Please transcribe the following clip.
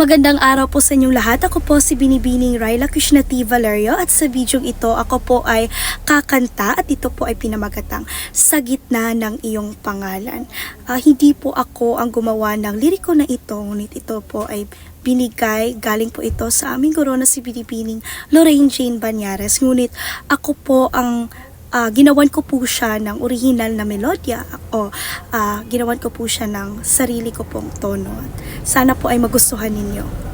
Magandang araw po sa inyong lahat. Ako po si Binibining Raila Krishnati Valerio at sa video ito ako po ay kakanta at ito po ay pinamagatang Sa Gitna ng Iyong Pangalan. Hindi po ako ang gumawa ng liriko na ito, ngunit ito po ay binigay, galing po ito sa aming guro na si Binibining Lorraine Jane Banyares. Ngunit ako po ang ginawan ko po siya ng original na melodya o ginawan ko po siya ng sarili ko pong tono. Sana po ay magustuhan ninyo.